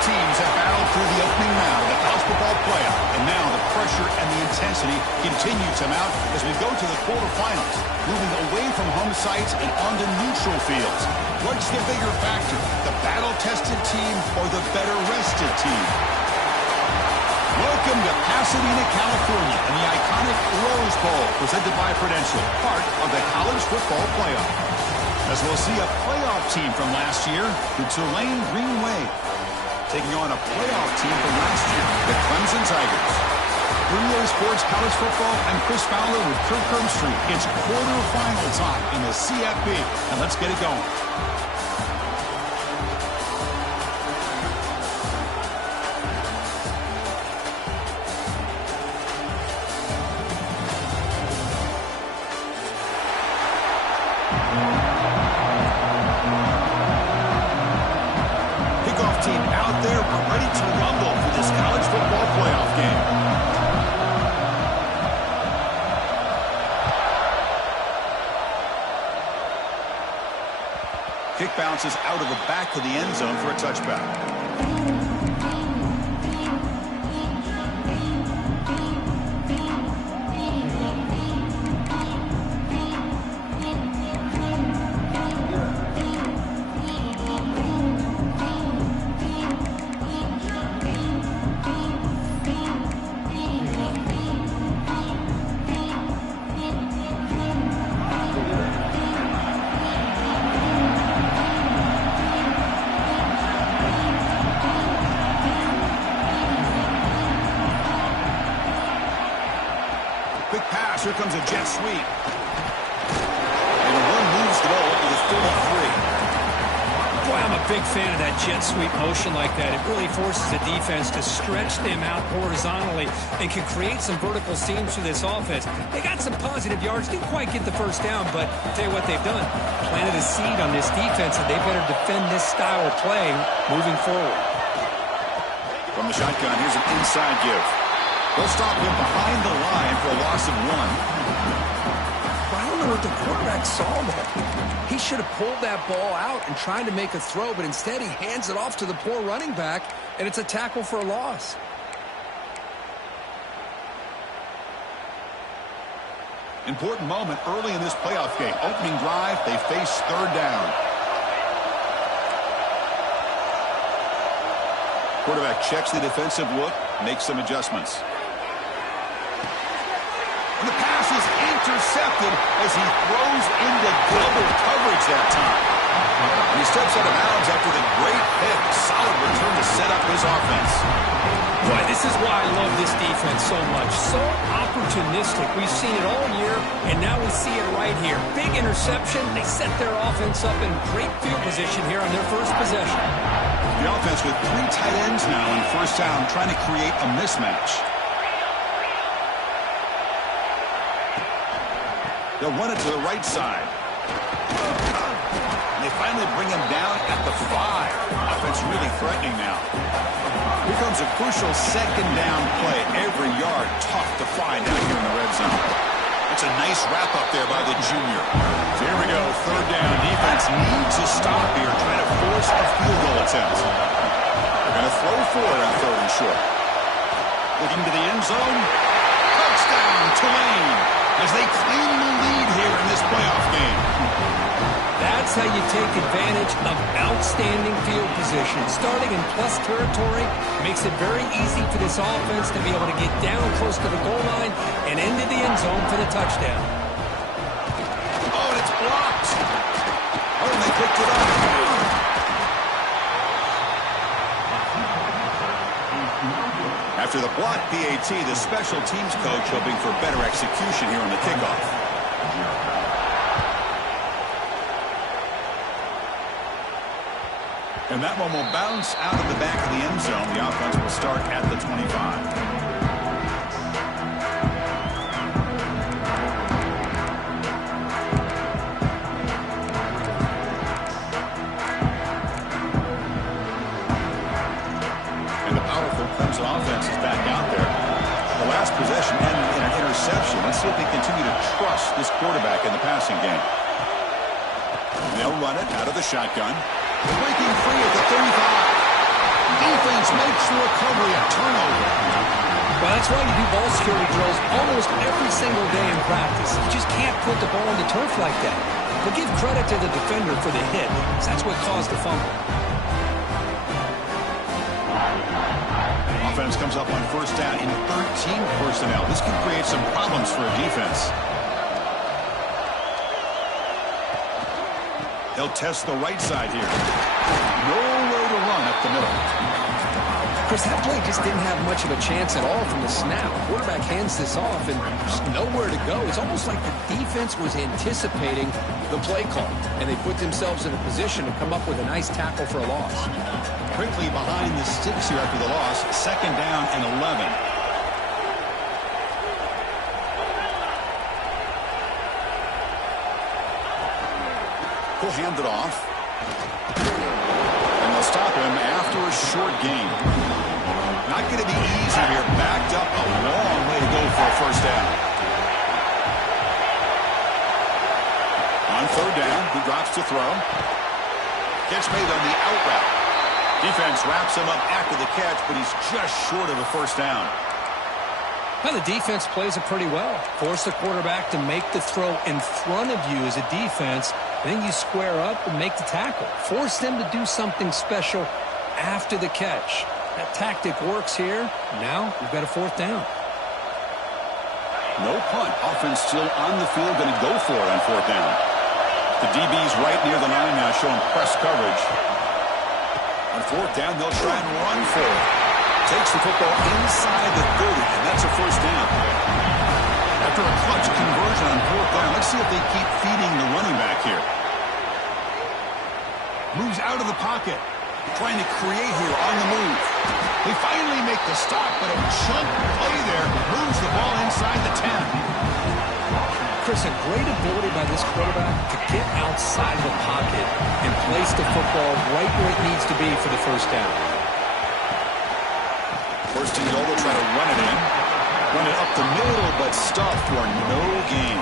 teams have battled through the opening round of the college football playoff, and now the pressure and the intensity continue to mount as we go to the quarterfinals, moving away from home sites and onto neutral fields. What's the bigger factor, the battle-tested team or the better-rested team? Welcome to Pasadena, California, and the iconic Rose Bowl, presented by Prudential, part of the college football playoff. As we'll see a playoff team from last year, the Tulane Green Wave, taking on a playoff team from last year, the Clemson Tigers. For EA Sports College Football, I'm Chris Fowler with Kirk Herbstreit. It's quarterfinal time in the CFB, and let's get it going. Team out there, we're ready to rumble for this college football playoff game. Kick bounces out of the back of the end zone for a touchback. Quick pass, here comes a jet sweep. And one moves the ball up to the 33. Boy, I'm a big fan of that jet sweep motion like that. It really forces the defense to stretch them out horizontally and can create some vertical seams for this offense. They got some positive yards, didn't quite get the first down, but I'll tell you what they've done. Planted a seed on this defense, and they better defend this style of play moving forward. From the shotgun, here's an inside give. They'll stop him behind the line for a loss of 1. I don't know what the quarterback saw there. He should have pulled that ball out and tried to make a throw, but instead he hands it off to the poor running back, and it's a tackle for a loss. Important moment early in this playoff game. Opening drive, they face third down. Quarterback checks the defensive look, makes some adjustments. And the pass is intercepted as he throws into double coverage that time. And he steps out of bounds after the great hit. Solid return to set up his offense. Boy, this is why I love this defense so much. So opportunistic. We've seen it all year, and now we see it right here. Big interception. They set their offense up in great field position here on their first possession. The offense with 3 tight ends now in first down, trying to create a mismatch. They'll run it to the right side. And they finally bring him down at the 5. Offense really threatening now. Here comes a crucial second down play. Every yard tough to find out here in the red zone. It's a nice wrap up there by the junior. So here we go, third down. Defense needs to stop here, trying to force a field goal attempt. They're going to throw for it on third and short. Looking to the end zone. Touchdown, Tulane, as they claim the lead here in this playoff game. That's how you take advantage of outstanding field position. Starting in plus territory makes it very easy for this offense to be able to get down close to the goal line and into the end zone for the touchdown. Oh, and it's blocked. Oh, and they picked it up. After the block PAT, the special teams coach hoping for better execution here on the kickoff. And that one will bounce out of the back of the end zone. The offense will start at the 25. Clemson offense is back out there. The last possession ended in an interception. Let's see if they continue to trust this quarterback in the passing game. They'll run it out of the shotgun. Breaking free at the 35. Deeply defense makes the recovery a turnover. Well, that's why you do ball security drills almost every single day in practice. You just can't put the ball on the turf like that. But give credit to the defender for the hit, because that's what caused the fumble. Offense comes up on first down in 13 personnel. This can create some problems for a defense. They'll test the right side here. Nowhere to run up the middle. Chris, that play just didn't have much of a chance at all from the snap. Quarterback hands this off and just nowhere to go. It's almost like the defense was anticipating the play call, and they put themselves in a position to come up with a nice tackle for a loss. Quickly behind the sticks here after the loss. Second down and 11. He'll hand it off. And they'll stop him after a short gain. Not going to be easy here. Backed up a long way to go for a first down. On third down, he drops to throw. Catch made on the out route. Defense wraps him up after the catch, but he's just short of a first down. Well, the defense plays it pretty well. Force the quarterback to make the throw in front of you as a defense. Then you square up and make the tackle. Force them to do something special after the catch. That tactic works here. Now we've got a fourth down. No punt. Offense still on the field, going to go for it on fourth down. The DB's right near the line now, showing press coverage. On fourth down, they'll try and run for it. Takes the football inside the 30, and that's a first down. After a clutch conversion on fourth down, let's see if they keep feeding the running back here. Moves out of the pocket. Trying to create here on the move. They finally make the stop, but a chunk play there moves the ball inside the 10. Chris, a great ability by this quarterback to get outside the pocket and place the football right where it needs to be for the first down. First and goal, they'll try to run it in. Run it up the middle, but stuffed for no gain.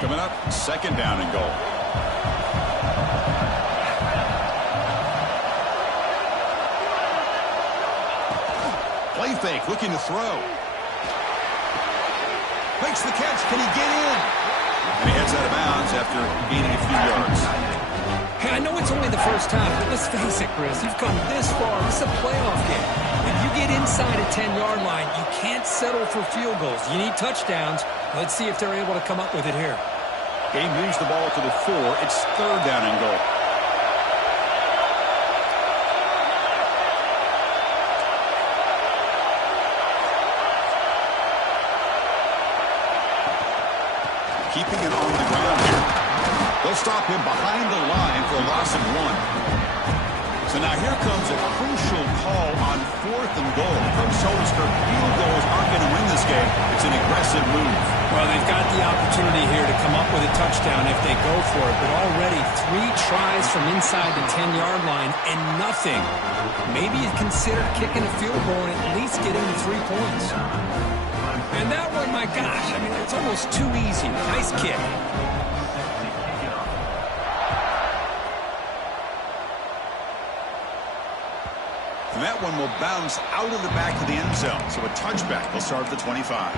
Coming up, second down and goal. Play fake, looking to throw. Makes the catch. Can he get in? And he heads out of bounds after gaining a few yards. Hey, I know it's only the first time, but let's face it, Chris. You've come this far. This is a playoff game. If you get inside a 10-yard line, you can't settle for field goals. You need touchdowns. Let's see if they're able to come up with it here. Game moves the ball to the 4. It's third down and goal. Keeping it on the ground here. They'll stop him behind the line for a loss of 1. So now here comes a crucial call on fourth and goal. Coach Solskjaer, field goals aren't going to win this game. It's an aggressive move. Well, they've got the opportunity here to come up with a touchdown if they go for it. But already 3 tries from inside the 10-yard line and nothing. Maybe you consider kicking a field goal and at least getting the 3 points. And that one, my gosh, I mean, it's almost too easy. Nice kick. And that one will bounce out of the back of the end zone. So a touchback will start at the 25.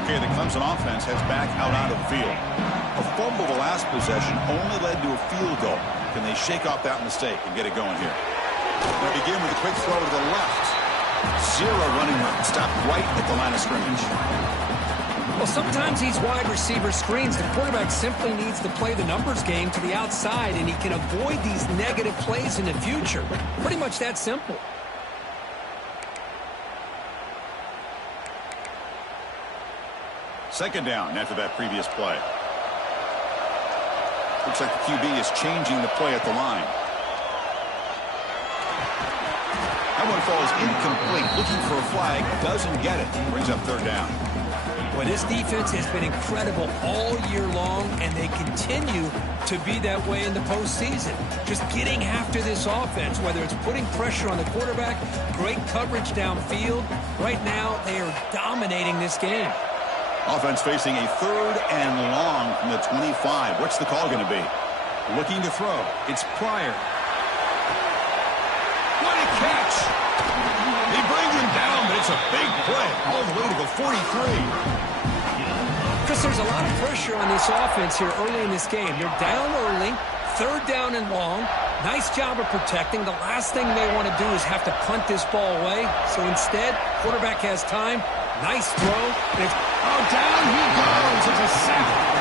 Okay, the Clemson offense heads back out onto the field. A fumble the last possession only led to a field goal. Can they shake off that mistake and get it going here? They begin with a quick throw to the left. 0 running room. Stopped right at the line of scrimmage. Well, sometimes these wide receiver screens, the quarterback simply needs to play the numbers game to the outside, and he can avoid these negative plays in the future. Pretty much that simple. Second down after that previous play. Looks like the QB is changing the play at the line. That one falls incomplete. Looking for a flag. Doesn't get it. Brings up third down. Well, this defense has been incredible all year long, and they continue to be that way in the postseason. Just getting after this offense, whether it's putting pressure on the quarterback, great coverage downfield. Right now, they are dominating this game. Offense facing a 3rd and long from the 25. What's the call going to be? Looking to throw. It's Pryor. What a catch! He brings him down, but it's a big play. All the way to the 43. Chris, there's a lot of pressure on this offense here early in this game. They're down early, 3rd down and long. Nice job of protecting. The last thing they want to do is have to punt this ball away. So instead, quarterback has time. Nice throw. And down he goes. It's a sack.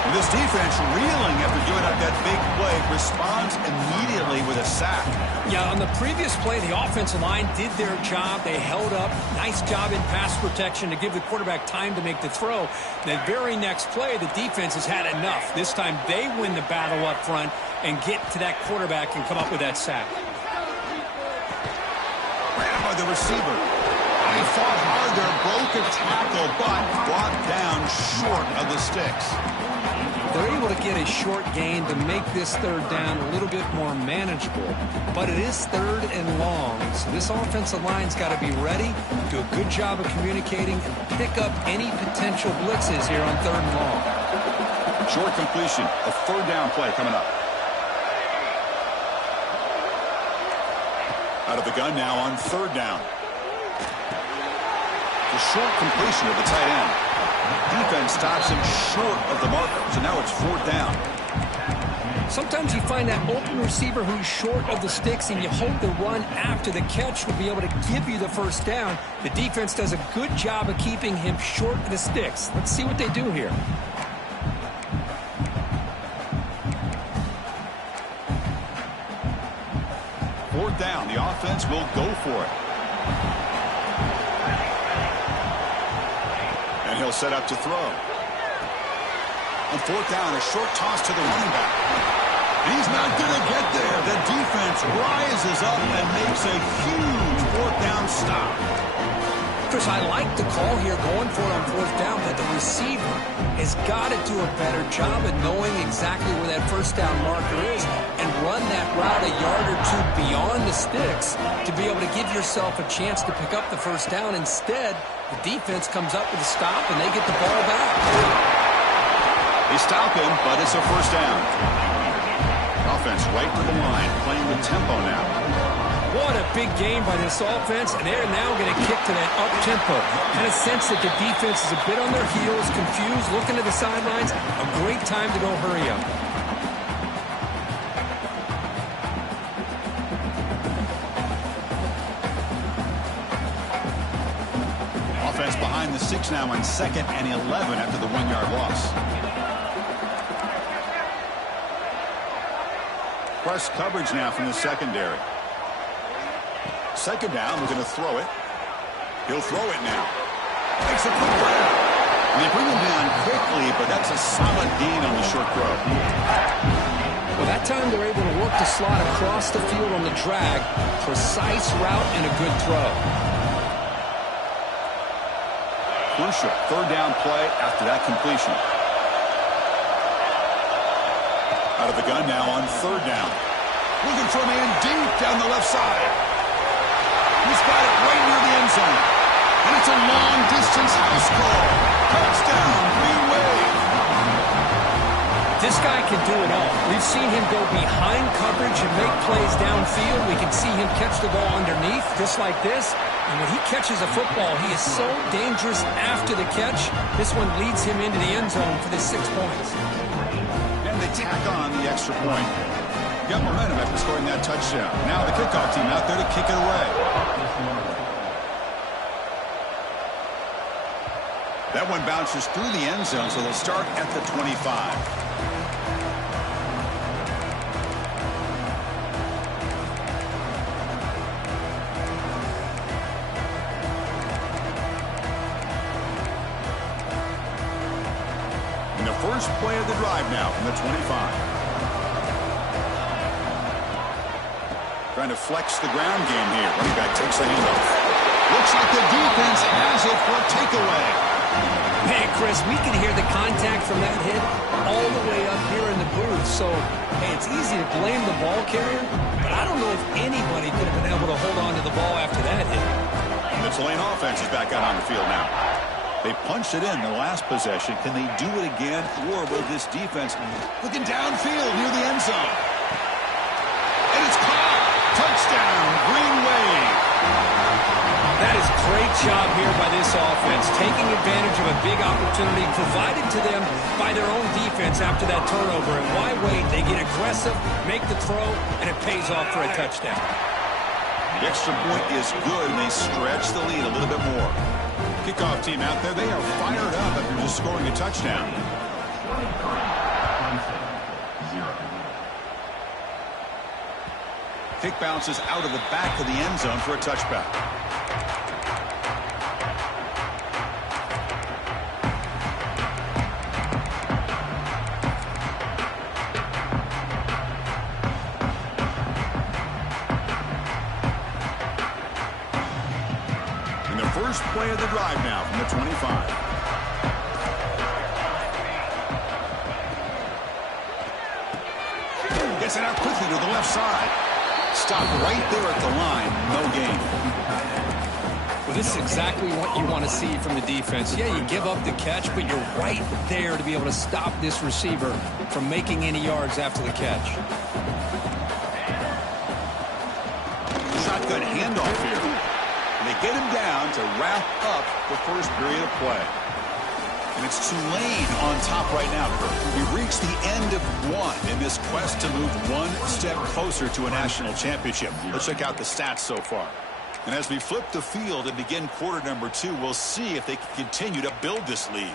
And this defense reeling after giving up that big play responds immediately with a sack. Yeah, on the previous play, the offensive line did their job. They held up. Nice job in pass protection to give the quarterback time to make the throw. The very next play, the defense has had enough. This time they win the battle up front and get to that quarterback and come up with that sack. Ran by the receiver. He fought hard there, broke a tackle, but brought down short of the sticks. They're able to get a short gain to make this 3rd down a little bit more manageable. But it is 3rd and long, so this offensive line's got to be ready, do a good job of communicating, and pick up any potential blitzes here on 3rd and long. Short completion, a 3rd down play coming up. Out of the gun now on 3rd down. The short completion of the tight end. Defense stops him short of the marker, so now it's 4th down. Sometimes you find that open receiver who's short of the sticks, and you hope the run after the catch will be able to give you the 1st down. The defense does a good job of keeping him short of the sticks. Let's see what they do here. Fourth down, the offense will go for it. And he'll set up to throw. On 4th down, a short toss to the running back. He's not going to get there. The defense rises up and makes a huge 4th down stop. Chris, I like the call here going for it on 4th down, but the receiver has got to do a better job of knowing exactly where that 1st down marker is and run that route a yard or two beyond the sticks to be able to give yourself a chance to pick up the 1st down. Instead, the defense comes up with a stop and they get the ball back. They stop him, but it's a 1st down. Offense right to the line, playing with tempo now. What a big game by this offense, and they're now going to kick to that up-tempo. Kind of sense that the defense is a bit on their heels, confused, looking to the sidelines. A great time to go hurry up. Offense behind the 6 now on 2nd and 11 after the 1-yard loss. Press coverage now from the secondary. 2nd down, we're going to throw it. He'll throw it now. Makes a quick grab. And they bring him down quickly, but that's a solid gain on the short throw. Well, that time they're able to work the slot across the field on the drag. Precise route and a good throw. Crucial 3rd down play after that completion. Out of the gun now on 3rd down. Looking for a man deep down the left side. He's got it right near the end zone. And it's a long-distance house call. Touchdown, Green Wave. This guy can do it all. We've seen him go behind coverage and make plays downfield. We can see him catch the ball underneath, just like this. And when he catches a football, he is so dangerous after the catch. This one leads him into the end zone for the 6 points. And they tack on the extra point. Got momentum after scoring that touchdown. Now the kickoff team out there to kick it away. That one bounces through the end zone, so they'll start at the 25. And the first play of the drive now from the 25. Trying to flex the ground game here. Running back takes the handoff. Looks like the defense has it for a takeaway. Man, Chris, we can hear the contact from that hit all the way up here in the booth. So, hey, it's easy to blame the ball carrier, but I don't know if anybody could have been able to hold on to the ball after that hit. And the Tulane offense is back out on the field now. They punched it in the last possession. Can they do it again, or will this defense looking downfield near the end zone? And it's caught. Touchdown, Green Wave. That is great job here by this offense, taking advantage of a big opportunity provided to them by their own defense after that turnover. And why wait? They get aggressive, make the throw, and it pays off for a touchdown. The extra point is good, and they stretch the lead a little bit more. Kickoff team out there, they are fired up after just scoring a touchdown. Kick bounces out of the back of the end zone for a touchback. First play of the drive now from the 25. Gets it out quickly to the left side. Stop right there at the line. No gain. Well, this is exactly what you want to see from the defense. Yeah, you give up the catch, but you're right there to be able to stop this receiver from making any yards after the catch. Shotgun handoff here. And they get him down to wrap up the first period of play. And it's Tulane on top right now, Kurt. We reached the end of one in this quest to move one step closer to a national championship. Let's check out the stats so far. And as we flip the field and begin quarter number 2, we'll see if they can continue to build this lead.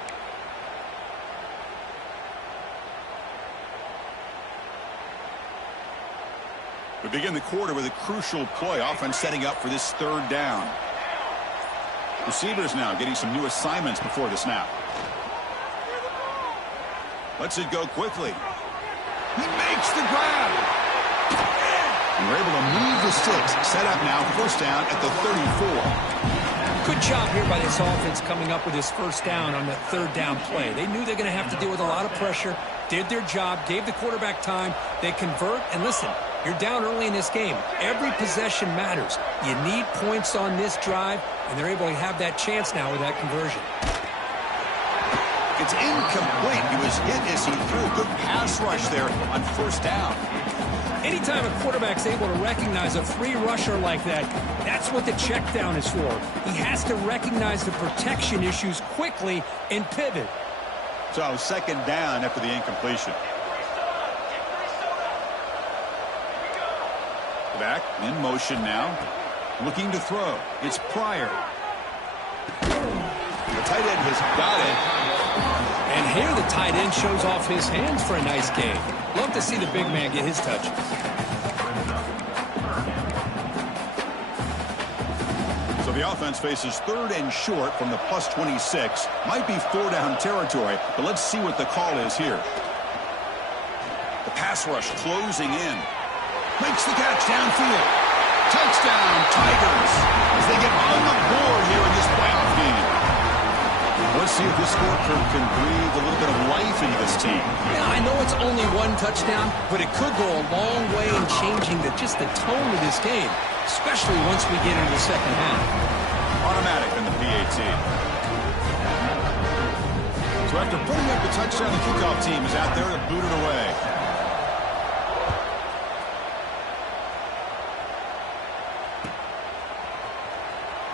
We begin the quarter with a crucial play, offense setting up for this third down. Receivers now getting some new assignments before the snap. Lets it go quickly. He makes the grab. And we're able to move the sticks. Set up now, first down at the 34. Good job here by this offense coming up with this first down on that third down play. They knew they're going to have to deal with a lot of pressure, did their job, gave the quarterback time. They convert, and listen, you're down early in this game. Every possession matters. You need points on this drive, and they're able to have that chance now with that conversion. It's incomplete. He was hit as he threw a good pass rush there on first down. Anytime a quarterback's able to recognize a free rusher like that, that's what the check down is for. He has to recognize the protection issues quickly and pivot. So second down after the incompletion. Back in motion now, looking to throw. It's Pryor. The tight end has got it. And here the tight end shows off his hands for a nice gain. Love to see the big man get his touch. So the offense faces third and short from the plus 26. Might be four down territory, but let's see what the call is here. The pass rush closing in. Makes the catch downfield. Touchdown, Tigers, as they get on the board here in this playoff game. Let's see if this score can breathe a little bit of life into this team. Yeah, I know it's only one touchdown, but it could go a long way in changing just the tone of this game, especially once we get into the second half. Automatic in the PAT. So after putting up the touchdown, the kickoff team is out there to boot it away.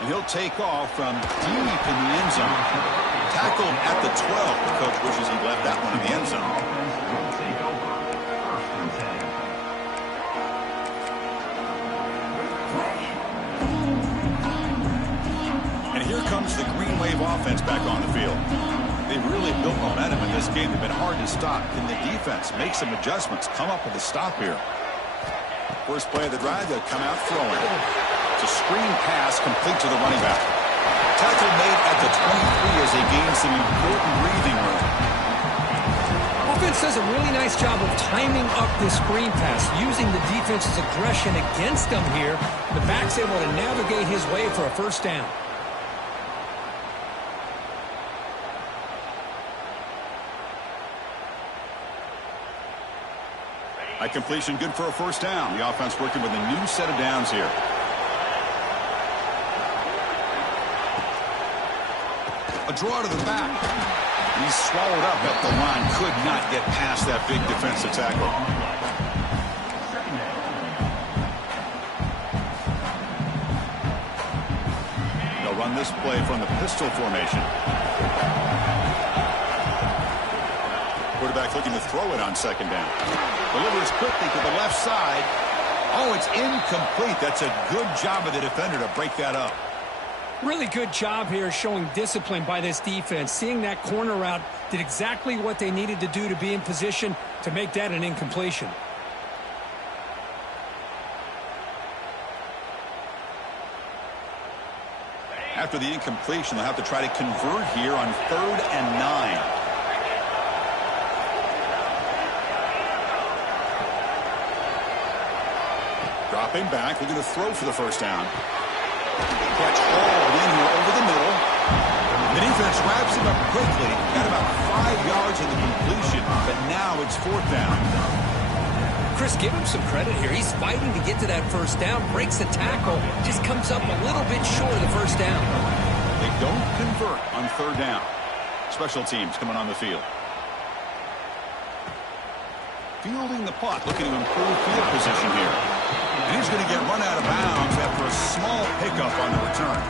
And he'll take off from deep in the end zone. Tackled at the 12. The coach wishes he left that one in the end zone. And here comes the Green Wave offense back on the field. They've really built momentum in this game. They've been hard to stop. Can the defense make some adjustments, come up with a stop here? First play of the drive, they'll come out throwing. It's a screen pass complete to the running back. Tackle made at the 23 as they gain some important breathing room. Offense does a really nice job of timing up this screen pass, using the defense's aggression against them here. The back's able to navigate his way for a first down. A completion good for a first down. The offense working with a new set of downs here. A draw to the back. He's swallowed up at the line. Could not get past that big defensive tackle. They'll run this play from the pistol formation. Quarterback looking to throw it on second down. Delivers quickly to the left side. Oh, it's incomplete. That's a good job of the defender to break that up. Really good job here showing discipline by this defense. Seeing that corner route, did exactly what they needed to do to be in position to make that an incompletion. After the incompletion, they'll have to try to convert here on 3rd and 9. Dropping back, looking to throw for the first down. Catch hauled in here over the middle. The defense wraps him up quickly. Got about 5 yards in the completion, but now it's 4th down. Chris, give him some credit here. He's fighting to get to that first down, breaks the tackle, just comes up a little bit short of the first down. They don't convert on 3rd down. Special teams coming on the field. Fielding the punt, looking to improve field position here. And he's going to get run out of bounds after a small pickup on the return.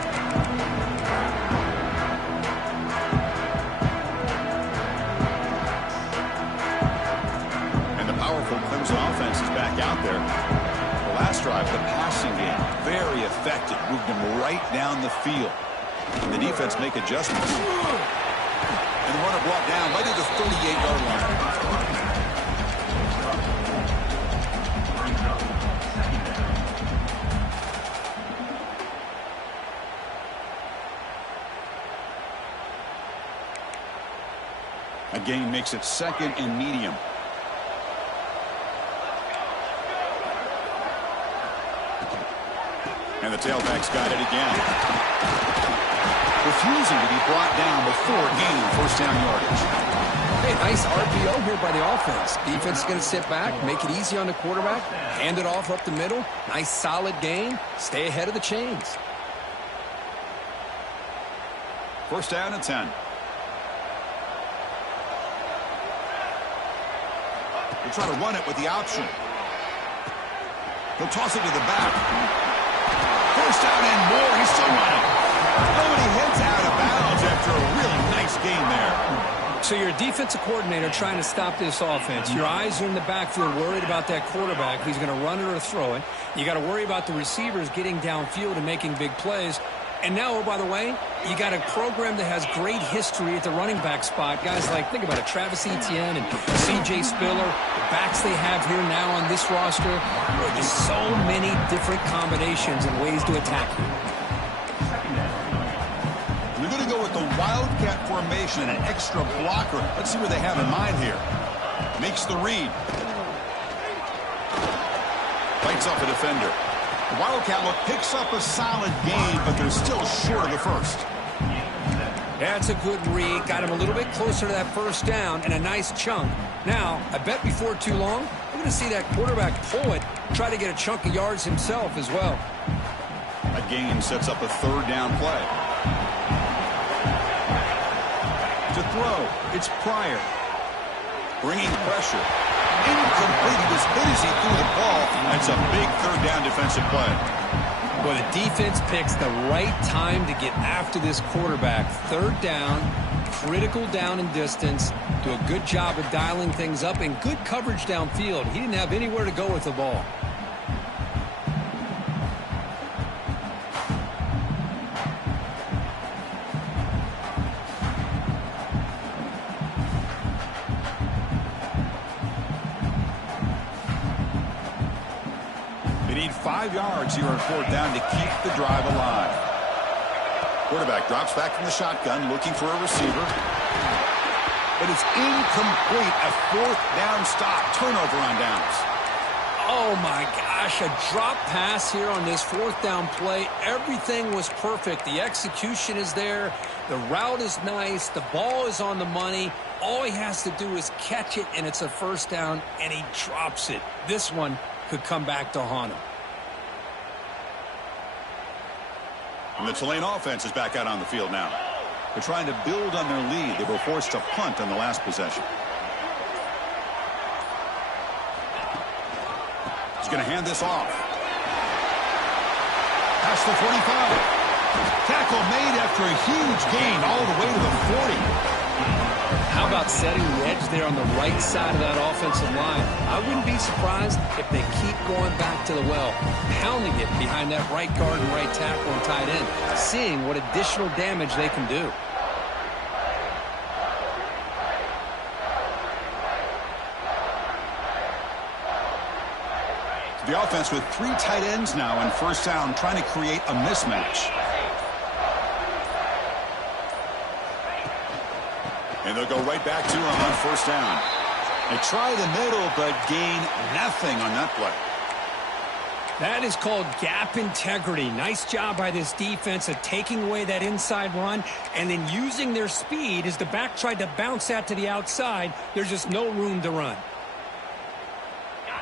And the powerful Clemson offense is back out there. The last drive, the passing game, very effective. Moved them right down the field. And the defense make adjustments. And the runner brought down right at the 38-yard line. A gain makes it 2nd and medium. And the tailback's got it again. Refusing to be brought down before gaining first down yardage. Hey, nice RPO here by the offense. Defense is going to sit back, make it easy on the quarterback, hand it off up the middle. Nice solid gain. Stay ahead of the chains. First down and 10. He'll try to run it with the option. He'll toss it to the back. First down and more. He's still running. Nobody heads out of bounds after a really nice game there. So you're a defensive coordinator trying to stop this offense. Your eyes are in the backfield worried about that quarterback. Who's going to run it or throw it. You got to worry about the receivers getting downfield and making big plays. And now, oh, by the way, you got a program that has great history at the running back spot. Guys like, think about it, Travis Etienne and C.J. Spiller, the backs they have here now on this roster. There are just so many different combinations and ways to attack you. We're going to go with the Wildcat formation and an extra blocker. Let's see what they have in mind here. Makes the read. Fights off a defender. The Wildcat look picks up a solid gain, but they're still short of the first. That's a good read. Got him a little bit closer to that first down and a nice chunk. Now, I bet before too long, we're going to see that quarterback pull it, try to get a chunk of yards himself as well. That gain sets up a 3rd down play. To throw, it's Pryor. Bringing pressure. Incomplete. He was hit as he threw the ball. That's a big 3rd down defensive play. Well, the defense picks the right time to get after this quarterback. 3rd down, critical down and distance. Do a good job of dialing things up and good coverage downfield. He didn't have anywhere to go with the ball. They need 5 yards here on 4th down to keep the drive alive. Quarterback drops back from the shotgun, looking for a receiver. But it's incomplete. A 4th down stop. Turnover on downs. Oh, my gosh. A drop pass here on this 4th down play. Everything was perfect. The execution is there. The route is nice. The ball is on the money. All he has to do is catch it, and it's a first down, and he drops it. This one could come back to haunt him. And the Tulane offense is back out on the field now. They're trying to build on their lead. They were forced to punt on the last possession. He's going to hand this off. Past the 45. Tackle made after a huge gain all the way to the 40. How about setting the edge there on the right side of that offensive line? I wouldn't be surprised if they keep going back to the well, pounding it behind that right guard and right tackle and tight end, seeing what additional damage they can do. The offense with 3 tight ends now on first down, trying to create a mismatch. And they'll go right back to him on first down. They try the middle, but gain nothing on that play. That is called gap integrity. Nice job by this defense of taking away that inside run and then using their speed as the back tried to bounce that to the outside. There's just no room to run.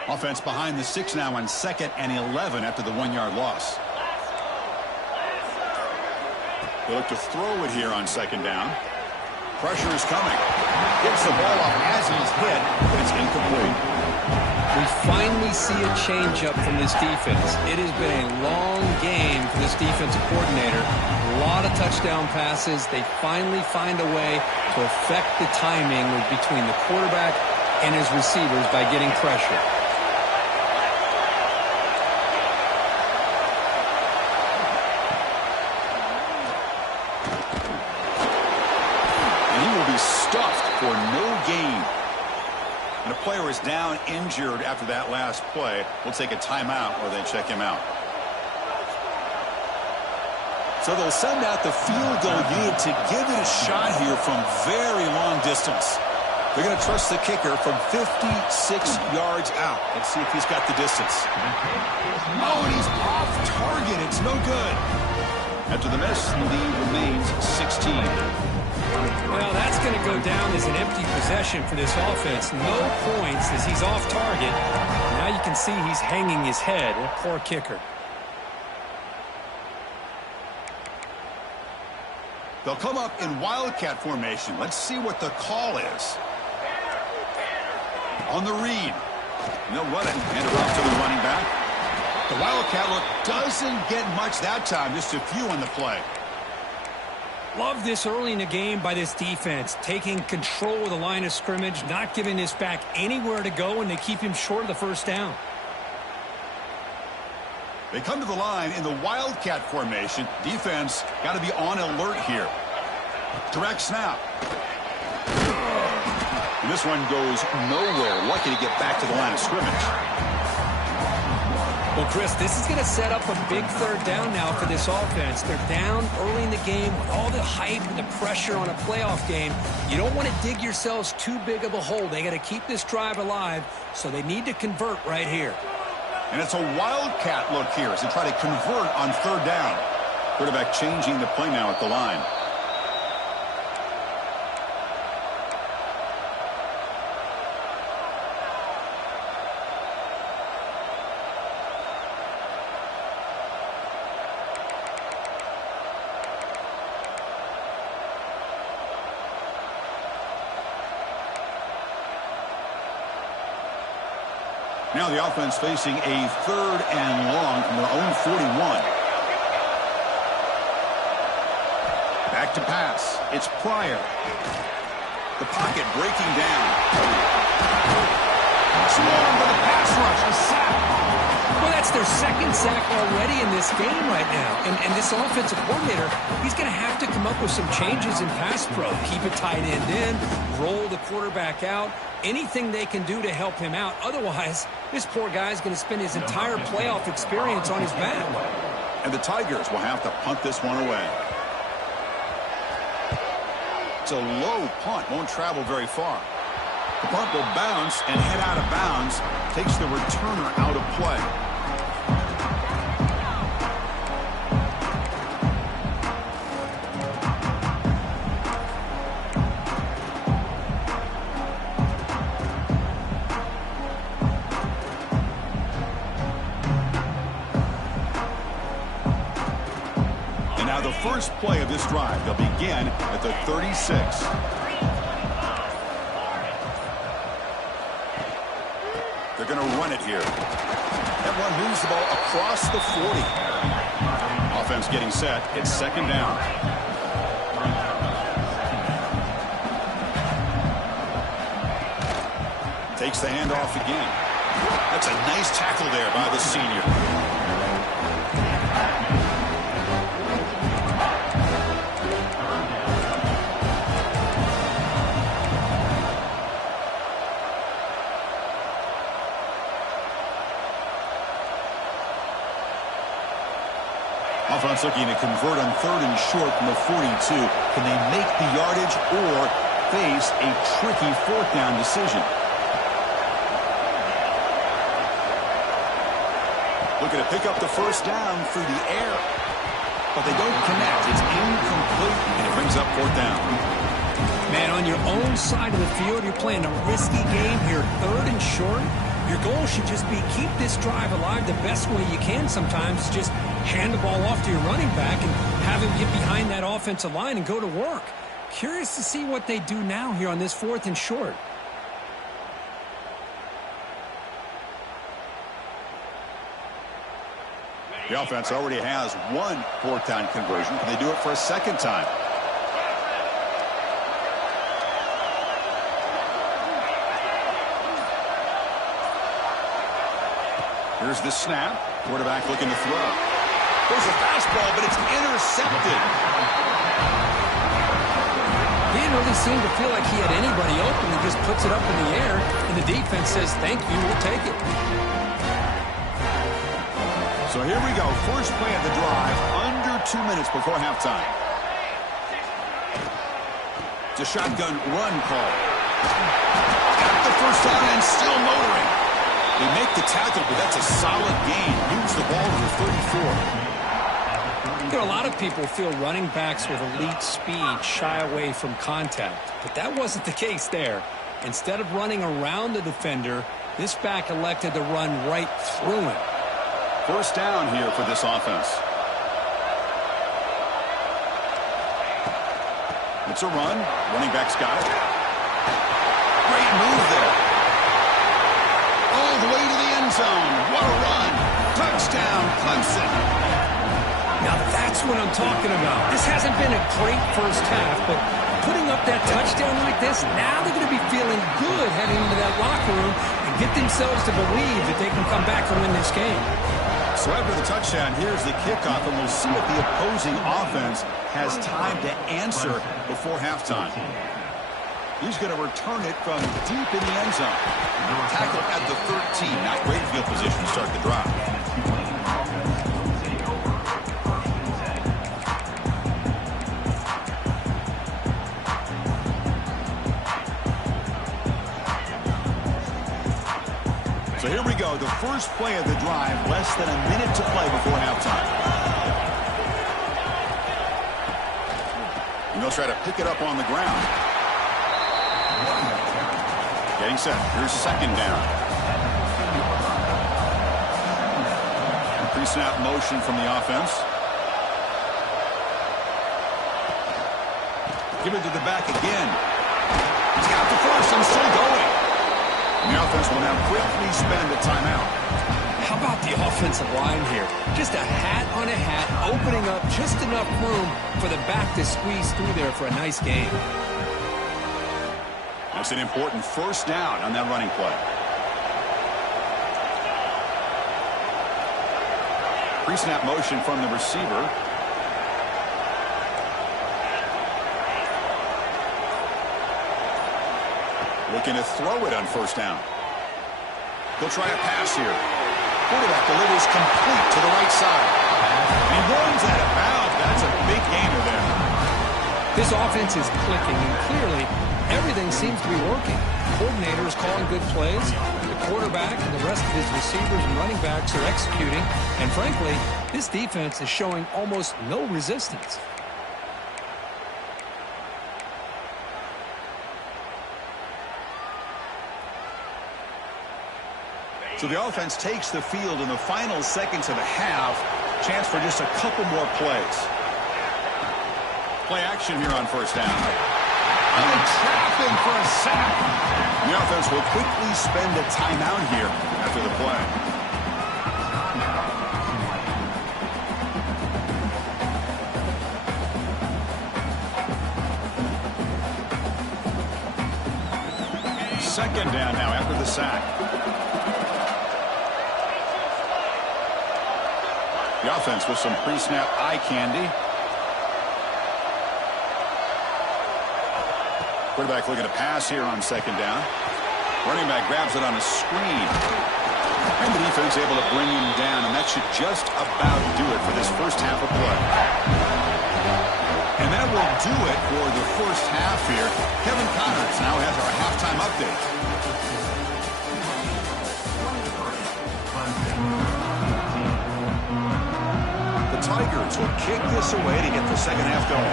Offense behind the 6 now on 2nd and 11 after the 1-yard loss. They look to throw it here on 2nd down. Pressure is coming. Gets the ball off as he's hit, but it's incomplete. We finally see a changeup from this defense. It has been a long game for this defensive coordinator. A lot of touchdown passes. They finally find a way to affect the timing between the quarterback and his receivers by getting pressure. Stuffed for no gain. And a player is down injured after that last play. We'll take a timeout or they check him out. So they'll send out the field goal unit to give it a shot here from very long distance. They're going to trust the kicker from 56 yards out. Let's see if he's got the distance. Oh, and he's off target. It's no good. After the miss, the lead remains 16. Well, that's going to go down as an empty possession for this offense. No points as he's off target. Now you can see he's hanging his head. A poor kicker. They'll come up in Wildcat formation. Let's see what the call is. On the read. And they'll run it. Hand it off to the running back. The Wildcat look doesn't get much that time. Just a few on the play. Love this early in the game by this defense, taking control of the line of scrimmage, not giving this back anywhere to go, and they keep him short of the first down. They come to the line in the Wildcat formation. Defense got to be on alert here. Direct snap. And this one goes nowhere. Lucky to get back to the line of scrimmage. Well, Chris, this is going to set up a big third down now for this offense. They're down early in the game with all the hype and the pressure on a playoff game. You don't want to dig yourselves too big of a hole. They got to keep this drive alive, so they need to convert right here. And it's a Wildcat look here as they try to convert on third down. Quarterback changing the play now at the line. Now the offense facing a 3rd and long from their own 41. Back to pass. It's Pryor. The pocket breaking down. Swarmed by the pass rush. A sack. Well, that's their 2nd sack already in this game right now. And this offensive coordinator, he's going to have to come up with some changes in pass pro. Keep a tight end in, roll the quarterback out. Anything they can do to help him out. Otherwise, this poor guy's going to spend his entire playoff experience on his back. And the Tigers will have to punt this one away. It's a low punt. Won't travel very far. The punt will bounce and head out of bounds. Takes the returner out of play. the first play of this drive. They'll begin at the 36. They're going to run it here. That one moves the ball across the 40. Offense getting set. It's second down. Takes the handoff again. That's a nice tackle there by the senior. Offense looking to convert on 3rd and short from the 42. Can they make the yardage or face a tricky 4th down decision? Looking to pick up the first down through the air. But they don't connect. It's incomplete, and it brings up 4th down. Man, on your own side of the field, you're playing a risky game here. 3rd and short. Your goal should just be keep this drive alive the best way you can sometimes. Just hand the ball off to your running back and have him get behind that offensive line and go to work. Curious to see what they do now here on this 4th and short. The offense already has one 4th down conversion. Can they do it for a second time? Here's the snap. Quarterback looking to throw. There's a fastball, but it's intercepted. He didn't really seem to feel like he had anybody open. He just puts it up in the air, and the defense says, thank you, we'll take it. So here we go. First play of the drive, under 2 minutes before halftime. It's a shotgun run call. Got the first down and still motoring. They make the tackle, but that's a solid gain. Moves the ball to the 34. You know, a lot of people feel running backs with elite speed shy away from contact, but that wasn't the case there. Instead of running around the defender, this back elected to run right through him. First down here for this offense. It's a run. Running back's got it. Great move there. All the way to the end zone. What a run. Touchdown, Clemson. Now that's what I'm talking about. This hasn't been a great first half, but putting up that touchdown like this, now they're going to be feeling good heading into that locker room and get themselves to believe that they can come back and win this game. So after the touchdown, here's the kickoff, and we'll see if the opposing offense has time to answer before halftime. He's going to return it from deep in the end zone. Tackle at the 13. Not great field position to start the drive. So here we go. The first play of the drive. Less than a minute to play before halftime. And they'll try to pick it up on the ground. Getting set. Here's second down. Pre-snap motion from the offense. Give it to the back again. He's got the first and still going. And the offense will now quickly spend a timeout. How about the offensive line here? Just a hat on a hat, opening up just enough room for the back to squeeze through there for a nice game. That's an important first down on that running play. Pre-snap motion from the receiver. Looking to throw it on first down. He'll try a pass here. Quarterback delivers complete to the right side. And he runs out of bounds. That's a big gainer there. This offense is clicking, and clearly everything seems to be working. The coordinator is calling good plays. The quarterback and the rest of his receivers and running backs are executing. And frankly, this defense is showing almost no resistance. So the offense takes the field in the final seconds of the half. Chance for just a couple more plays. Play action here on first down. And they trap him for a sack. The offense will quickly spend a timeout here after the play. Second down now after the sack. The offense with some pre-snap eye candy. Quarterback looking to pass here on second down. Running back grabs it on a screen. And the defense able to bring him down, and that should just about do it for this first half of play. And that will do it for the first half here. Kevin Connors now has our halftime update. The Tigers will kick this away to get the second half going.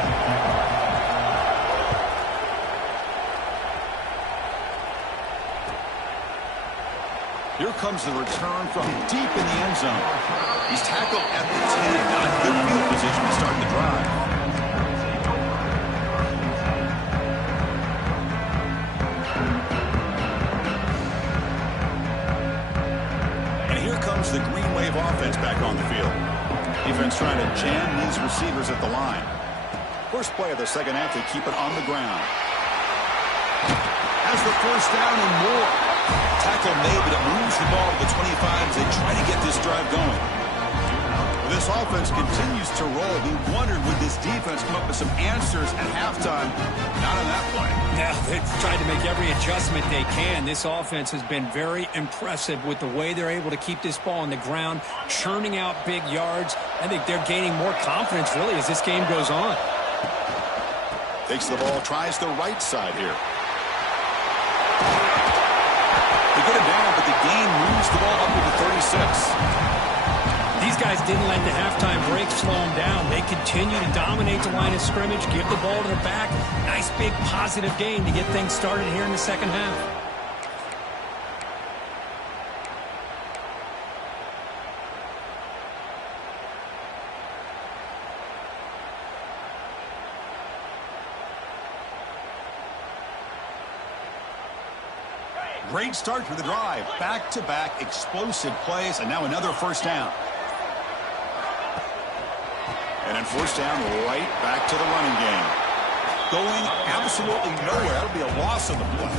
Here comes the return from deep in the end zone. He's tackled at the 10. Not good field position to start the drive. And here comes the Green Wave offense back on the field. Defense trying to jam these receivers at the line. First play of the second half, they keep it on the ground. Has the first down and more. Tackle made, but it moves the ball to the 25 as they try to get this drive going. Well, this offense continues to roll. We wondered, would this defense come up with some answers at halftime? Not on that play. Now, they've tried to make every adjustment they can. This offense has been very impressive with the way they're able to keep this ball on the ground, churning out big yards. I think they're gaining more confidence, really, as this game goes on. Takes the ball, tries the right side here. They get him down, but the gain moves the ball up to the 36. These guys didn't let the halftime break slow them down. They continue to dominate the line of scrimmage, give the ball to their back. Nice big positive gain to get things started here in the second half. Great start for the drive. Back-to-back explosive plays, and now another first down. And then first down, right back to the running game. Going absolutely nowhere. That'll be a loss of the play.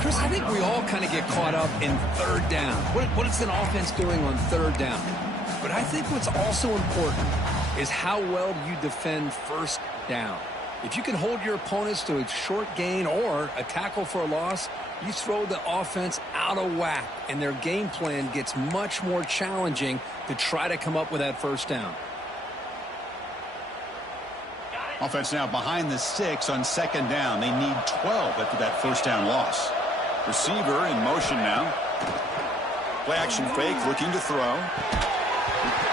Chris, I think we all kind of get caught up in third down. What is an offense doing on third down? But I think what's also important is how well you defend first down. If you can hold your opponents to a short gain or a tackle for a loss, you throw the offense out of whack, and their game plan gets much more challenging to try to come up with that first down. Offense now behind the 6 on second down. They need 12 after that first down loss. Receiver in motion now. Play action fake, looking to throw.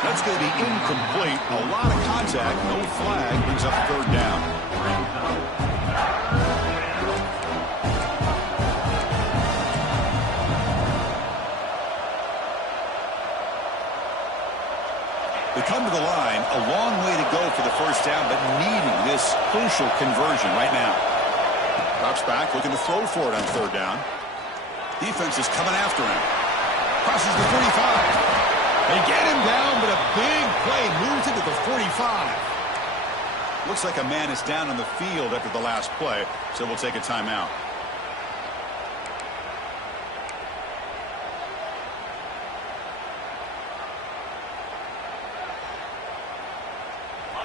That's going to be incomplete. A lot of contact, no flag, brings up third down. They come to the line, a long way to go for the first down, but needing this crucial conversion right now. Drops back, looking to throw for it on third down. Defense is coming after him. Crosses the 45. They get him down, but a big play moves into the 45. Looks like a man is down on the field after the last play, so we'll take a timeout.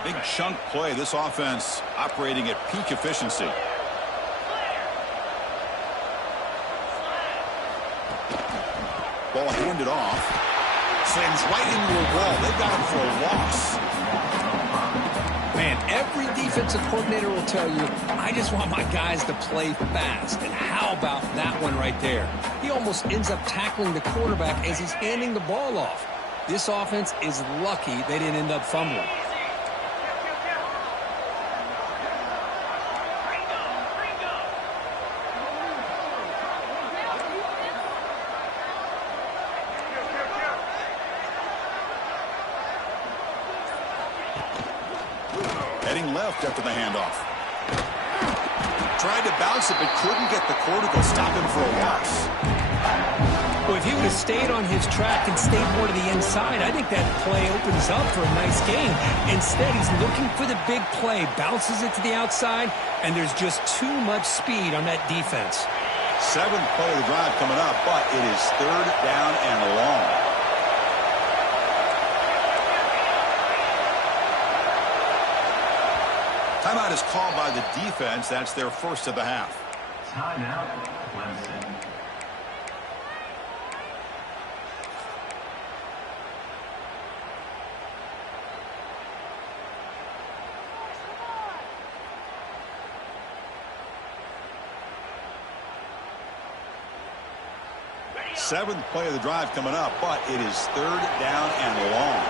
Big chunk play. This offense operating at peak efficiency. Ball handed off. Sends right into a wall. They got him for a loss. Man, every defensive coordinator will tell you, I just want my guys to play fast. And how about that one right there? He almost ends up tackling the quarterback as he's handing the ball off. This offense is lucky they didn't end up fumbling. Heading left after the handoff. Tried to bounce it, but couldn't get the cortical. Stop him for a loss. Well, if he would have stayed on his track and stayed more to the inside, I think that play opens up for a nice game. Instead, he's looking for the big play, bounces it to the outside, and there's just too much speed on that defense. 7th play of the drive coming up, but it is 3rd down and long. Timeout is called by the defense. That's their first of the half. Timeout, Clemson. Seventh play of the drive coming up, but it is 3rd down and long.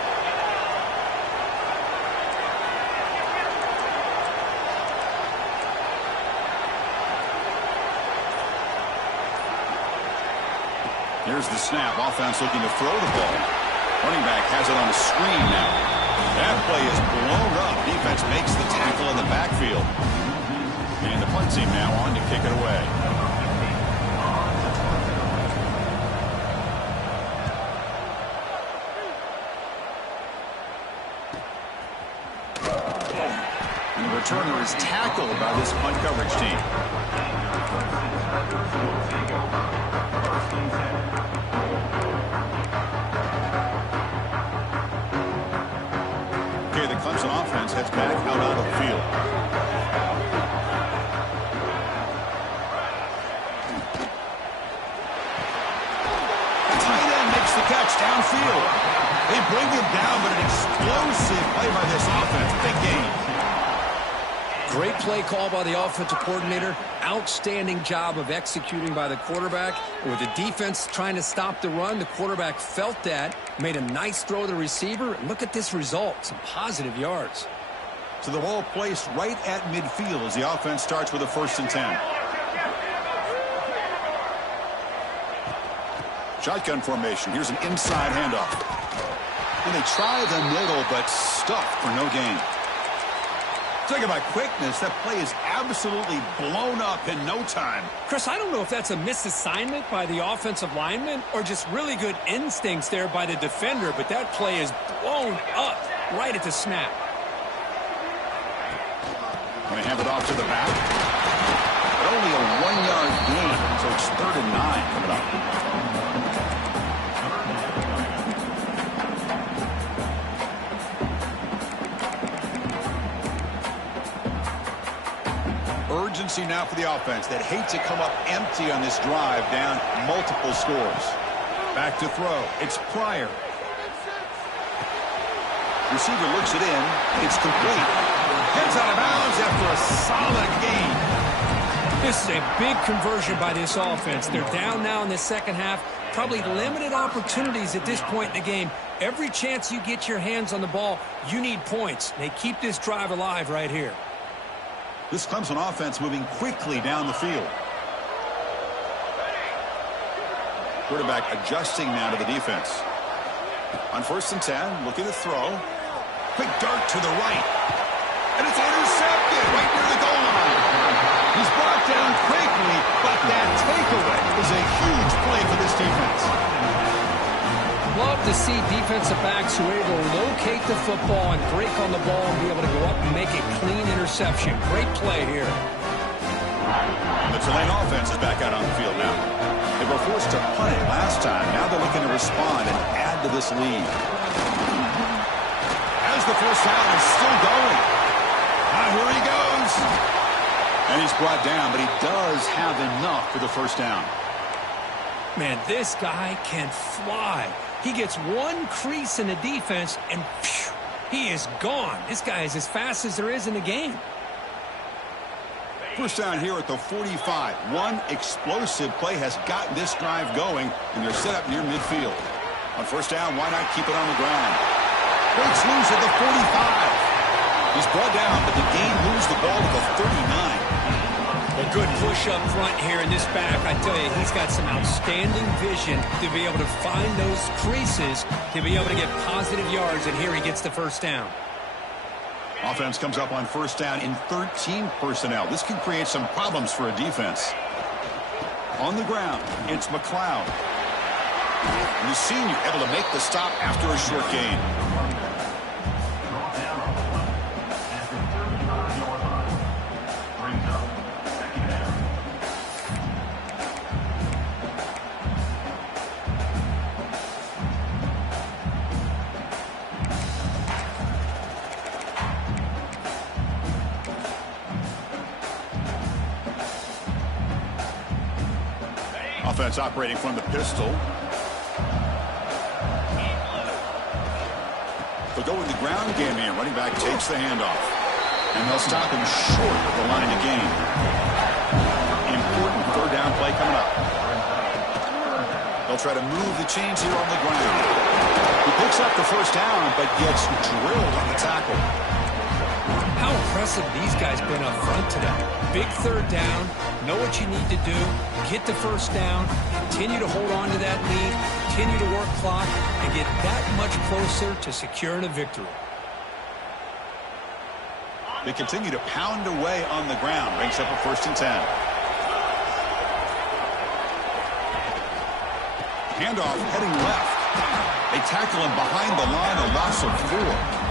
Here's the snap. Offense looking to throw the ball. Running back has it on a screen now. That play is blown up. Defense makes the tackle in the backfield. And the punt team now on to kick it away. And the returner is tackled by this punt coverage team. Okay, the Clemson offense heads back out onto the field. The tight end makes the catch downfield. They bring him down, but an explosive play by this offense. Big game. Great play call by the offensive coordinator. Outstanding job of executing by the quarterback. With the defense trying to stop the run, the quarterback felt that, made a nice throw to the receiver. Look at this result, some positive yards. So the ball placed right at midfield as the offense starts with a 1st and 10. Shotgun formation. Here's an inside handoff. And they try the middle, but stuffed for no gain. Talking about quickness, that play is absolutely blown up in no time. Chris, I don't know if that's a misassignment by the offensive lineman or just really good instincts there by the defender, but that play is blown up right at the snap. Going to hand it off to the back. But only a 1-yard gain, so it's 3rd and 9 coming up. Urgency now for the offense that hate to come up empty on this drive, down multiple scores. Back to throw. It's Pryor. Receiver looks it in. It's complete. Heads out of bounds after a solid gain. This is a big conversion by this offense. They're down now in the second half. Probably limited opportunities at this point in the game. Every chance you get your hands on the ball, you need points. They keep this drive alive right here. This Clemson offense moving quickly down the field. Quarterback adjusting now to the defense. On 1st and 10, looking to throw. Quick dart to the right. And it's intercepted right near the goal line. He's brought down quickly, but that takeaway is a huge play for this defense. Love to see defensive backs who are able to locate the football and break on the ball and be able to go up and make a clean interception. Great play here. The Tulane offense is back out on the field now. They were forced to punt it last time. Now they're looking to respond and add to this lead. As the first down is still going. Here he goes. And he's brought down, but he does have enough for the first down. Man, this guy can fly. He gets one crease in the defense, and phew, he is gone. This guy is as fast as there is in the game. First down here at the 45. One explosive play has gotten this drive going, and they're set up near midfield. On first down, why not keep it on the ground? Breaks loose at the 45. He's brought down, but the game moves the ball to the 39. A good push up front here in this back. I tell you, he's got some outstanding vision to be able to find those creases, to be able to get positive yards, and here he gets the first down. Offense comes up on first down in 13 personnel. This can create some problems for a defense. On the ground, it's McLeod. And the senior able to make the stop after a short gain. Offense operating from the pistol. They'll go with the ground game here. Running back takes the handoff. And they'll stop him short of the line to gain. Important third down play coming up. They'll try to move the chains here on the ground. He picks up the first down, but gets drilled on the tackle. How impressive these guys been up front today. Big third down. Know what you need to do. Get the first down. Continue to hold on to that lead. Continue to work clock and get that much closer to securing a victory. They continue to pound away on the ground. Brings up a 1st and 10. Handoff heading left. They tackle him behind the line, a loss of 4.